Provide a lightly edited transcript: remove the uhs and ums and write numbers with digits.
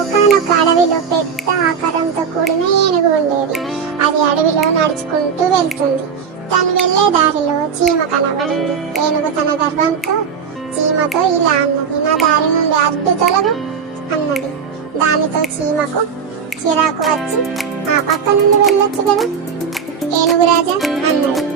ఒకానొక అడవిలో పెద్ద ఆకారంతో కూడిన ఏనుగు ఉండేది. అది అడవిలో నడుచుకుంటూ వెళ్తుంది. తను వెళ్లే దారిలో చీమ కనబడింది. ఏనుగు తన గర్వంతో చీమతో ఇలా అన్నది, నా దారి నుండి అడ్డు తొలగు అన్నది. దానితో చీమకు చిరాకు వచ్చి, ఆ పక్క నుండి వెళ్ళొచ్చు కదా ఏనుగు రాజా అన్నది.